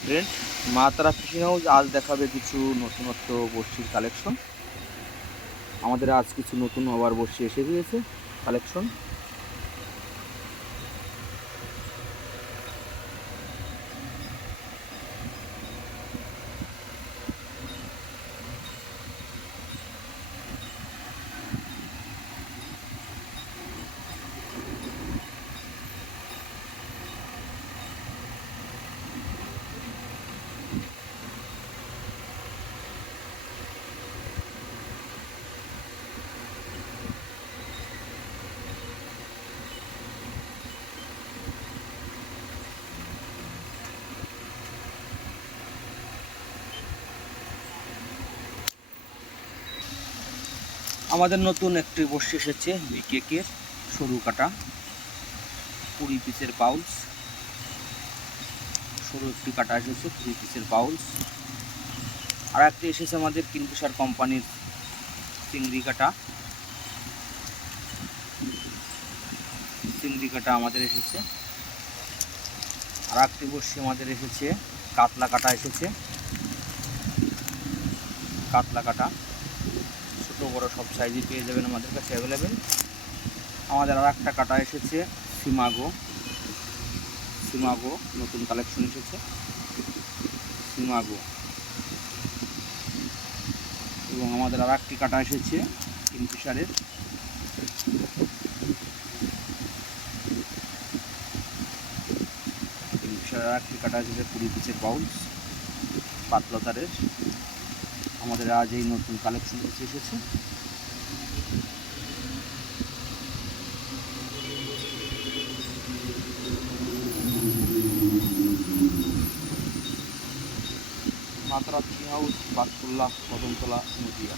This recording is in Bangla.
ফ্রেন্ড, মা তারা ফিশিং হাউস আজ দেখাবে কিছু নতুনত্ব বড়শির কালেকশন। আমাদের আজ কিছু নতুন আবার বড়শি এসে গিয়েছে কালেকশন। আমাদের নতুন একটি বড়শি এসেছে বিকেকের সরু কাটা 20 পিসের বাউলস। সরু একটি কাটা এসেছে 20 পিসের বাউলস। আর একটি এসেছে আমাদের কিংফিশার কোম্পানির চিংড়ি কাটা আমাদের এসেছে। আর একটি বড়শি আমাদের এসেছে কাতলা কাটা। ছোটো বড়ো সব সাইজে পেয়ে যাবেন আমাদের কাছে অ্যাভেলেবেল। আমাদের আর একটা কাটা এসেছে সিমাগো নতুন কালেকশন এসেছে সিমাগো। এবং আমাদের আর একটি কাটা এসেছে কিংফিশারের আর একটি কাটা এসেছে 20 পিসের বাউলস পাতলা তারের। আমাদের আজ এই নতুন কালেকশন এসেছে। মা তারা ফিশিং হাউস, বাতকুল্লা, কদমতলা, নদীয়া।